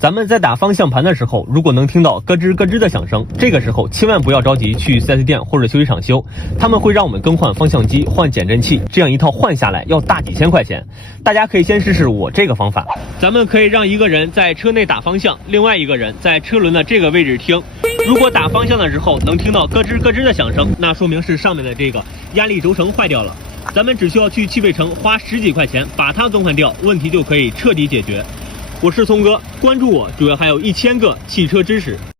咱们在打方向盘的时候，如果能听到咯吱咯吱的响声，这个时候千万不要着急去 4S 店或者修理厂修，他们会让我们更换方向机、换减震器，这样一套换下来要大几千块钱。大家可以先试试我这个方法，咱们可以让一个人在车内打方向，另外一个人在车轮的这个位置听。如果打方向的时候能听到咯吱咯吱的响声，那说明是上面的这个压力轴承坏掉了。咱们只需要去汽配城花10几块钱把它更换掉，问题就可以彻底解决。我是聪哥，关注我，主要还有1000个汽车知识。